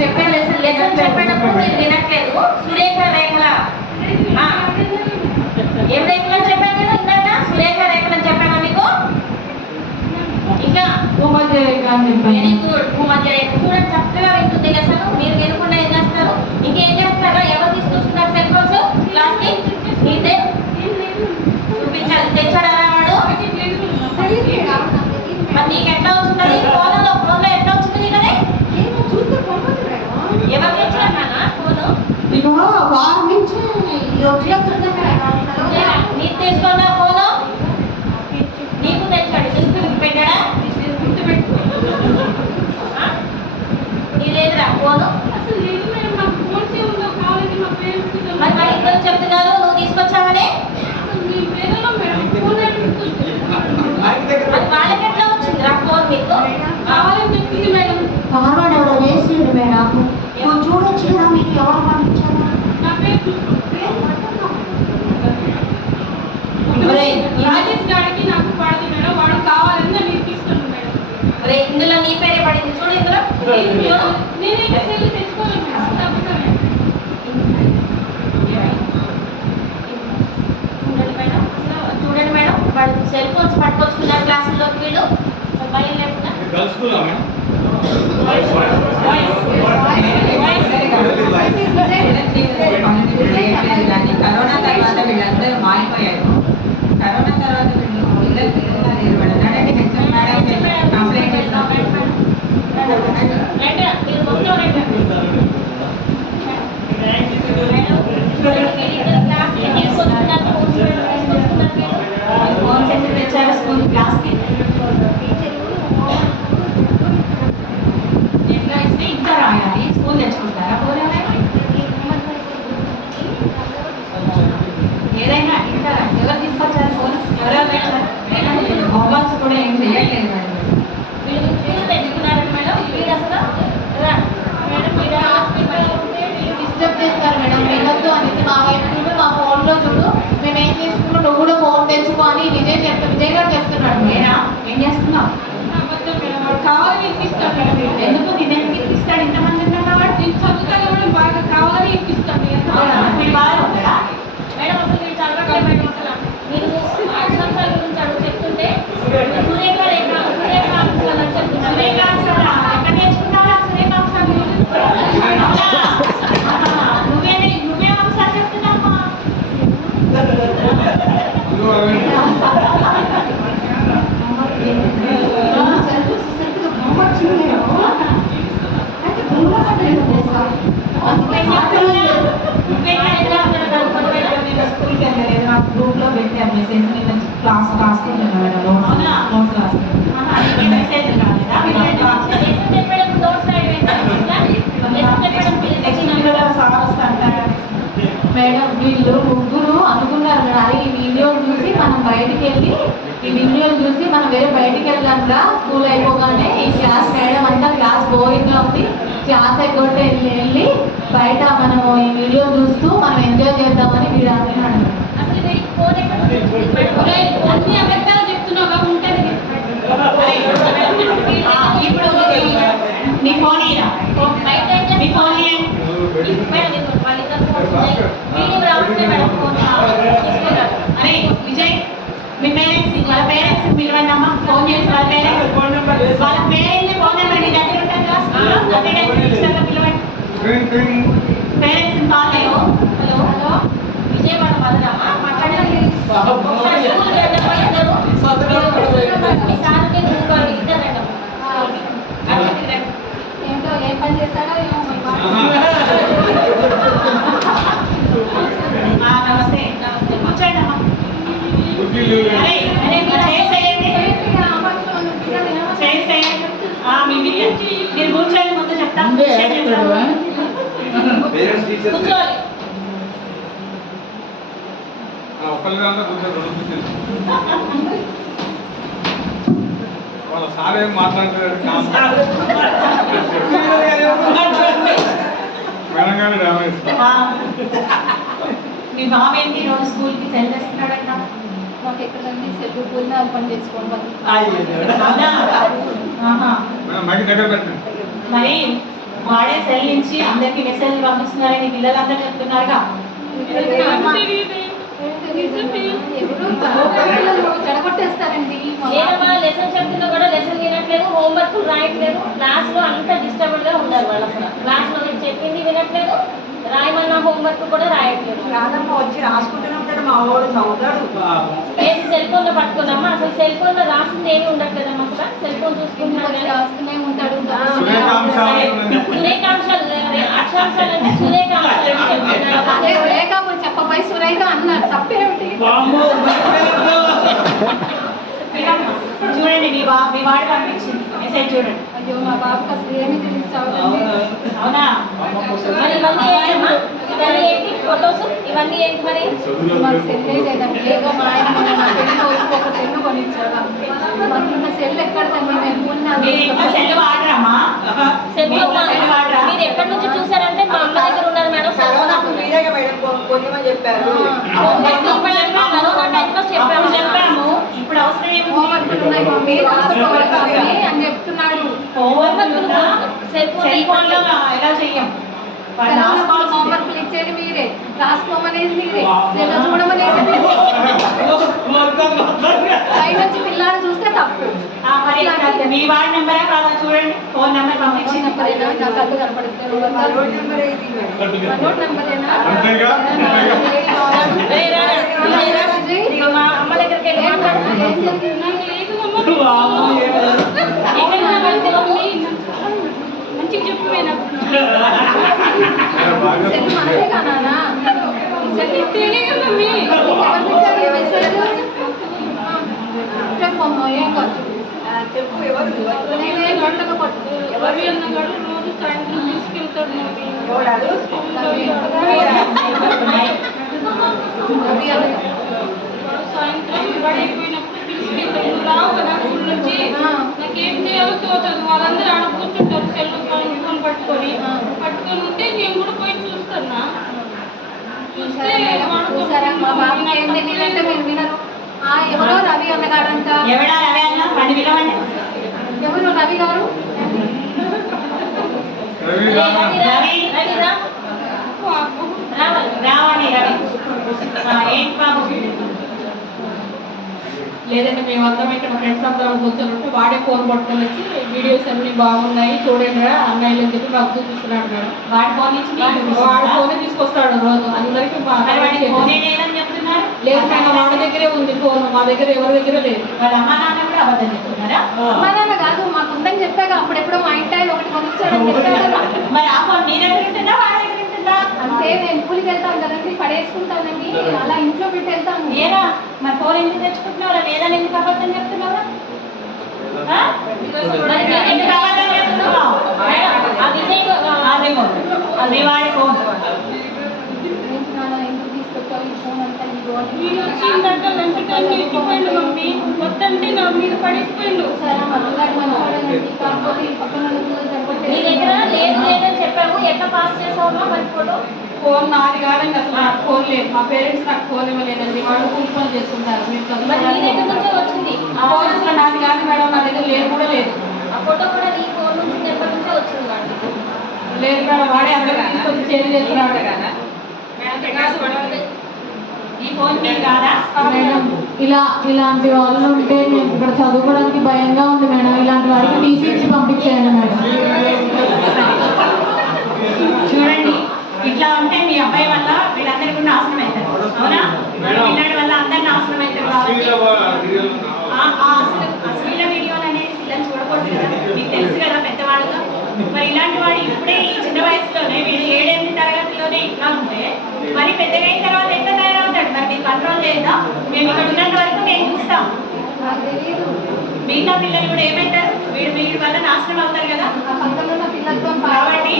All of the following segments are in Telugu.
చెప్పే లెసన్ చెప్పేటప్పుడు మీరు వినట్లేదు. సురేఖ రేఖల ఏం రేఖలని చెప్పాను కదా ఇందాక, సురేఖ రేఖలని చెప్పాను మీకు. ఇంకా భూమధ్య రేఖ అని చెప్పాను. వెరీ గుడ్, భూమధ్య రేఖ. చూడండి చక్కగా వింటుంది లెసన్. మీరు వినకుండా ఏం చేస్తారు, ఇంకేం చేస్తారా? ఎవరు తీసుకొచ్చుకున్నారు సెల్ ఫోన్స్ క్లాస్కి? నీదే చూపించాలి. తెచ్చాడా వాడు? మరి నీకు ఎట్లా వచ్చింది? ఫోన్లో ఎట్లా వచ్చింది నీకు? అది ఎవరు తెచ్చారు నాన్న ఫోను? నీకు తెచ్చుకున్నా ఫోను? నీకు తెచ్చాడు, నీకు పెట్టాడా? నీదేదిరా ఫోను? మరి మా ఇద్దరు చెప్తున్నారు నువ్వు తీసుకొచ్చావని. మరి వాళ్ళకి ఎట్లా వచ్చిందిరా ఫోన్? మీకు కావాలని చెప్పింది మేడం. ఫార్వర్డ్ ఎవరో చేసిండు మేడం. నువ్వు చూడొచ్చు కదా, మీకు ఎవరు పంపించారు? నా పేరు రాజేష్ గారికి నాకు పడింది మేడం. వాడు కావాలని నేను ఇప్పిస్తాను మేడం. రే ఇందులో నీ పేరే పడింది చూడు. ఇందులో నేనే సెల్ తెచ్చుకోలేదు మేడం. చూడండి మేడం, వాళ్ళు సెల్ ఫోన్స్ పట్టుకొచ్చుకున్నారు క్లాసుల్లోకి. వీళ్ళు భయం లేకుండా కరోనా తర్వాత వీళ్ళందరూ మారిపోయారు. కరోనా తర్వాత వీళ్ళు పిల్లలు కంప్లైంట్ చేస్తాం. తెచ్చారు స్కూల్ క్లాస్కి. ఎట్లా ఇస్తే ఇంకా రాయాలి, స్కూల్ తెచ్చుకుంటారా? ఏదైనా ఇంకా ఎవరు తీసుకొచ్చారు ఫోన్? ఎవరెవరు హోంవర్క్స్ కూడా ఏం చేయట్లేదు మేడం. వీళ్ళు తెచ్చుకున్నారని మేడం. వీడు అసలు డిస్టర్బ్ చేస్తారు మేడం. వెళ్ళొద్దు అనేసి మా వైపు చూడు, మా ఫోన్లో చూడు, మేము ఏం చేసుకున్నాం, నువ్వు కూడా ఫోన్ తెచ్చుకో అని విజయ్ గారు చెప్తున్నాడు. నేనా ఏం చేస్తున్నావు? కావాలని ఇప్పిస్తాడు మేడం. ఎందుకు నేను ఇప్పిస్తాడు? ఇంతమంది ఉన్నాడు వాడు. నేను చదువుతాను కూడా బాగా కావాలని ఇప్పిస్తాను. మీరు బాగా ఉంటారా మేడం? అసలు మీరు చదవట్లే మేడం. అసలు మీరు అక్షరాల గురించి అడుగు చెప్తుంటే సురేఖ రేఖ సురేఖ అక్షరాలు చెప్తున్నారు. సురేఖ అక్షరాలా? ఎక్కడ నేర్చుకుంటారా సురేఖ అక్షరాలు? నువ్వే అంశాలు చెప్తున్నావా? స్కూల్కి వెళ్ళలేదు. నాకు గ్రూప్లో పెట్టారు మెసేజ్. నేను క్లాస్ రాసుకుంటున్నాను మేడం. నోట్స్ రాసుకుంటాను. మెసేజ్ మేడం వీళ్ళు ముగ్గురు అనుకున్నారు మేడం, అరే ఈ వీడియోలు చూసి మనం బయటికి వెళ్ళి వేరే బయటికి వెళ్ళాక స్కూల్ అయిపోగానే ఈ క్లాస్ మేడం అంతా క్లాస్ బోరింగ్గా ఉంది, క్లాస్ అయిపోతే వెళ్ళి బయట మనము ఈ వీడియో చూస్తూ మనం ఎంజాయ్ చేద్దామని వీడు అంటున్నాడు. అన్ని అబద్ధాలు చెప్తున్నావు ఉంటుంది. ఇప్పుడు నీ ఫోన్ ఇరా, నీ ఫోన్ అరే విజయ్, మీ పేరెంట్స్ వాళ్ళ పేరెంట్స్ పిలవండి అమ్మా. ఫోన్ చేసి వాళ్ళ పేరెంట్స్ ఫోన్ నెంబర్ నీ దగ్గర ఉంటుంది కదా స్కూల్లో, పిలవండి పేరెంట్స్. కాలేవు. హలో విజయవాడ మధురమ్మా మాట్లాడాలి. ఏంటో ఏం పని చేస్తాడో నమస్తే నమస్తే, కూర్చోండి అమ్మా. మీరు కూర్చోండి, ముందు చెప్తాం. వాళ్ళ సార్ ఏం మాట్లాడతారు మేడంగానే డ్యామేజ్. మీ బాబు ఏంటి రోజు స్కూల్కి సెల్ చేస్తున్నాడంట? మాకు ఎక్కడండి సెల్ పూర్ణ పని చేసుకోవడం. మేడం మైక్ దగ్గర పెట్టండి. మరి వాడే సెల్ నుంచి అందరికి మెసేజ్ పంపిస్తున్నారని పిల్లలందరూ చెప్తున్నారుగా. చెడగొట్టేస్తారండి. ఏదమ్మా లెసన్ చెప్తున్నా కూడా లెసన్ వినట్లేదు, హోంవర్క్ రాయట్లేదు, క్లాస్ లో అంతా డిస్టర్బ్డ్ గా ఉన్నారు వాళ్ళు. అసలు క్లాస్ లో నేను చెప్పింది వినట్లేదు, రాయమన్న హోంవర్క్ కూడా రాయట్లేదు. రాదమ్మ వచ్చి రాసుకుంటూనే ఉంటాడు మా వాడు చదువుతాడు. ఏది సెల్ ఫోన్ లో పట్టుకున్నామా, అసలు సెల్ ఫోన్ లో రాసింది ఏమి ఉండట్లేదమ్మా. అసలు సెల్ ఫోన్ చూసుకుంటున్నాడు, రాస్తూనే ఉంటాడు. సురేఖాంశాలు అక్షాంశాలు అంటే సురేఖాంశాలు అని చెప్తున్నారు. అదే సురేఖ చెప్పబోయి సురేఖ అన్నారు, తప్పేమిటి? చూడండి మీ వాడు పంపించింది మెసేజ్ చూడండి. అయ్యో మా బాబుకి అసలు ఏమి తెలియదు. అవునా? మరి ఇవన్నీ ఏంటమ్మా, ఇవన్నీ ఏంటి ఫొటోస్, ఇవన్నీ ఏంటి మరి? మాకు సెల్ లేదండి. ఏదో మా ఆయన మా పెళ్లి రోజుకి ఒక సెల్ కొనిచ్చాడు. మాకు సెల్ ఎక్కడ మీరు ఇంట్లో సెల్ వాడరమ్మా? సెల్ మీరు ఇంట్లో సెల్ వాడరా? మీరు ఎక్కడి నుంచి చూసారంటే మా అమ్మ దగ్గర ఉన్నారు మేడం. కరోనా మీరేగా మేడం కొనిమని చెప్పారు. కరోనా టైంలో అప్పుడు చెప్పాము, ఇప్పుడు అవసరం ఏముంది? అని చెప్తున్నాడు. సెల్ సెల్ ఫోన్ లో ఎలా చెయ్యం? హోంవర్క్లు ఇచ్చేది మీరే, రాసుకోమనేది మీరే, సెల్ చూడమనేది మీరే. పైనుంచి పిల్లలు చూస్తే తప్పు. మీ వాడి నెంబరే కాదా చూడండి, ఫోన్ నెంబర్ పంపించి. కళ్ళు కనపడుతుంది. రోడ్ నెంబర్ ఏది మేడం? నోట్ నెంబరేనా? అంతేగా? మా అమ్మ దగ్గరికి వెళ్ళి మంచిగా చెప్పు. మనదే కానా? చెప్పమ్మా, ఏం ఖర్చు? చెప్పు ఎవరు నేనే గంటగా పట్టు. రవి అన్నగాడు రోజు సాయంత్రం తీసుకెళ్తాడు మమ్మీ. ఎవడాడు? సాయంత్రం పడైపోయినప్పుడు తీసుకెళ్తాడు. నువ్వు రావు కదా స్కూల్ నుంచి, నాకేం చేయాలో తోచదు. వాళ్ళందరూ ఆడ కూర్చుంటారు సెల్ ఫోన్ పట్టుకొని ఉంటే నేను కూడా పోయి చూస్తున్నా. చూస్తే చూసారా మా బాబుకి ఏం తెలియదంటే మీరు వినరు. ఎవరో రవి అన్నగాడంట. ఎవడా రవి అన్న? పండి పిలవండి. ఎవరు రవి గారు? రావండి రవి. ఏంటి బాబు? లేదంటే మేమందరం ఇక్కడ ఫ్రెండ్స్ అందరం కూర్చొని ఉంటే వాడే ఫోన్ పట్టుకొని వచ్చి వీడియోస్ అన్ని బాగున్నాయి చూడండి రా అన్నయ్యలు అని చెప్పి నాకు చూపిస్తున్నాడు మేడం. వాడి ఫోన్ నుంచి వాడు ఫోనే తీసుకొస్తాడు రోజు అందరికీ. ఫోన్ లేదని చెప్తున్నారు. లేదు మేడం, వాడి దగ్గరే ఉంది ఫోన్, మా దగ్గర ఎవరి దగ్గర లేదు. వాళ్ళ అమ్మ నాన్న కూడా అబద్ధం చెప్తున్నారా? అమ్మా నాన్న కాదు, మాకు ఉందని చెప్పాక అప్పుడెప్పుడో మా ఇంటి ఆయన ఒకటి కొనిచ్చాడని చెప్పాడు. మరి ఆ ఫోన్ నీ దగ్గర ఉంటుందా వాడి దగ్గర ఉంటుందా? అంటే నేను కూలికి వెళ్తాను కదండి, పడేసుకుంటానండి, అలా ఇంట్లో పెట్టి వెళ్తాను. ఏరా మరి ఫోన్ ఎందుకు తెచ్చుకుంటున్నావురా? లేదని ఎందుకు అబద్ధం చెప్తున్నావురా? ఎందుకు అబద్ధం చెప్తున్నావు? అది వాడి ఫోన్. ఎందుకు తీసుకొచ్చావు ఈ ఫోన్ అంతా? నేను వచ్చిందంటే లంచ్ టైం ఇచ్చిపోయిండు మమ్మీ. వద్దంటే నా మీద పడేసిపోయిండు. సరే మమ్మల్ని మంచివాడండి, కాకపోతే ఈ పక్కన నీ దగ్గర లేదు లేదని చెప్పాము, ఎట్లా పాస్ చేసావమ్మా మరి ఫోటో? ఫోన్ నాది కాదండి, అసలు నాకు ఫోన్ లేదు. మా పేరెంట్స్ నాకు ఫోన్ ఇవ్వలేదండి, వాళ్ళు కూలి పని చేసుకుంటారు. మరి నీ దగ్గర నుంచే వచ్చింది ఆ ఫోన్ అసలు నాది కాదు మేడం, నా దగ్గర లేదు కూడా లేదు. ఆ ఫోటో కూడా నీ ఫోన్ నుంచి నెంబర్ నుంచే వచ్చింది వాడికి. లేదు మేడం, వాడే అందరికి తీసుకొచ్చి చేంజ్ చేస్తున్నాడు కదా. ఈ ఫోన్ మీరు కాదా? మేడం ఇలాంటి వాళ్ళు ఉంటే నేను ఇక్కడ చదువుకోవడానికి భయంగా ఉంది మేడం. ఇలాంటి వాడికి టీసీ ఇచ్చి పంపించేయండి మేడం. చూడండి, ఇట్లా ఉంటే మీ అబ్బాయి వల్ల వీళ్ళందరికీ కూడా నాశనం అవుతారు. అవునా? పిల్లడి వల్ల అందరు నాశనం అవుతారు. అశ్లీల వీడియోలు అనేది పిల్లలు చూడకూడదు కదా, మీకు తెలుసు కదా పెద్దవాళ్ళుగా. మరి ఇలాంటి వాడు ఇప్పుడే ఈ చిన్న వయసులోనే వీడు 7-8 తరగతిలోనే ఇట్లా ఉంటే మరి పెద్దగా అయిన తర్వాత ఎట్లా తయారవుతాడు? మరి మీరు కంట్రోల్ చేయదా? మేము ఇక్కడ ఉన్నంత వరకు మేము చూస్తాం. మిగతా పిల్లలు కూడా ఏమవుతారు? వీడి వల్ల నాశనం అవుతారు కదా. కాబట్టి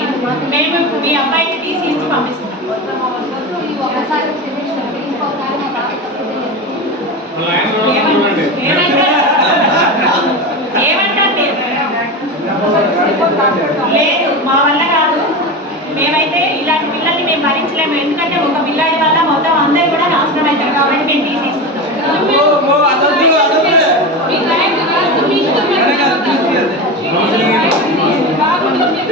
మేము మీ అబ్బాయిని తీసి ఇచ్చి పంపిస్తున్నాం. ఒకసారి ఏమంటారు మీరు? లేదు, మా వల్ల కాదు. మేమైతే ఇలాంటి పిల్లల్ని మేము భరించలేము. ఎందుకంటే ఒక పిల్లాడి వల్ల మొత్తం అందరూ కూడా నాశనం అవుతారు. కాబట్టి మేము తీసి మీ ఈ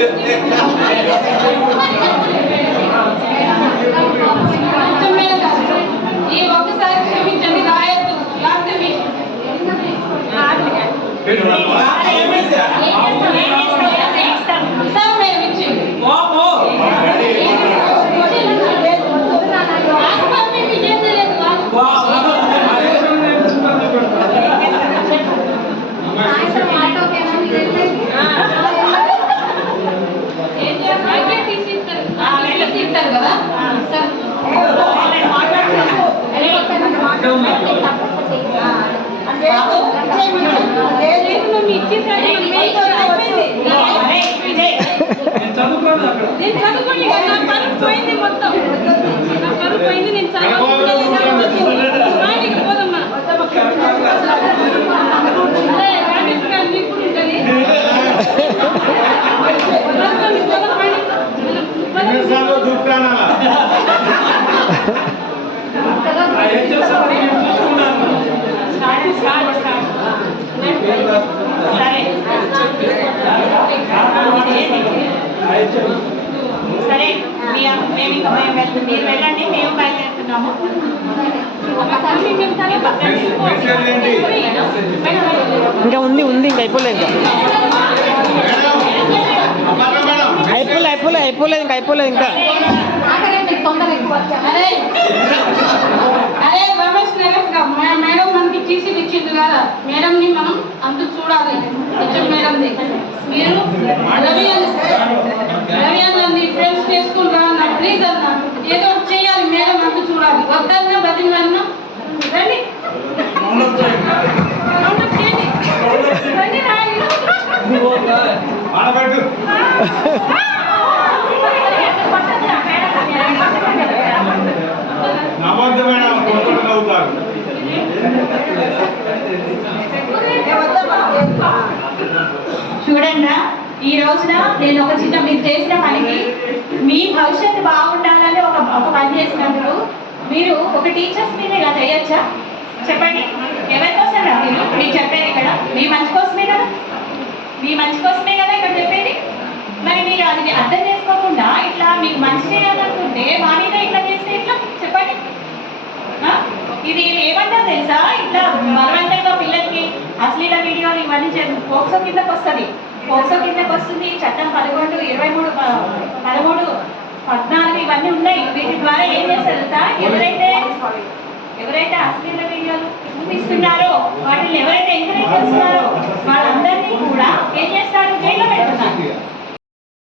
ఒక్కసారి క్షమించండి రాయొద్దు లేకపోతే మీ సార్ మేము ఇచ్చి తీస్తారు కదా సార్ నేను చదువుకోండి నా పరుపు పోయింది మొత్తం నా పరుపు పోయింది నేను చదువుకోండి పోదమ్మా రాజేష్ గారు మీకు కూడా ఉంటుంది సరే మీరు వెళ్ళండి మేము బయలుదేరుతున్నాము ఇంకా ఉంది ఇంకా అయిపోలేదు ఇంకా అరే రమేష్ నరేష్ గా మేడం మనకి టీసీలు ఇచ్చింది కదా మేడంని మనం అందుకు చూడాలి హెచ్ఎం మేడంది మీరు రవి అన్న ఫ్రెండ్స్ చేసుకుంటా అన్న ప్లీజ్ అన్న ఏదో ఒకటి చేయాలి మేడం అందుకు చూడాలి వద్దన్నా బతిమలన్నా రండి రండి చూడండి ఈ రోజున నేను ఒక చిన్న మీరు చేసిన పనికి మీ భవిష్యత్తు బాగుండాలని ఒక పని చేసినప్పుడు మీరు ఒక టీచర్స్ మీద ఇలా చేయొచ్చా చెప్పండి ఎవరి కోసమే మీరు మీకు చెప్పేది ఇక్కడ మీ మంచి కోసమే కదా ఇక్కడ చెప్పేది మరి మీరు అది అర్థం చేసుకోకుండా ఇట్లా మీకు మంచి చేయాలనుకుంటే మా మీద ఇట్లా చేస్తే ఇట్లా చెప్పండి ఇది ఏమంటారు తెలుసా ఇట్లా బలవంతంగా పిల్లలకి అశ్లీల వీడియోలు ఇవన్నీ పోక్సో కిందకి వస్తుంది చట్టం 11, 23, 13, 14 ఇవన్నీ ఉన్నాయి వీటి ద్వారా ఏం చేస్తారు తెలుసా ఎవరైతే అశ్లీల వీడియోలు చూపిస్తున్నారో వాటిని ఎవరైతే ఎంకరేజ్ చేస్తున్నారో వాళ్ళందరినీ కూడా ఏం చేస్తారు జైల్లో పెడుతున్నారు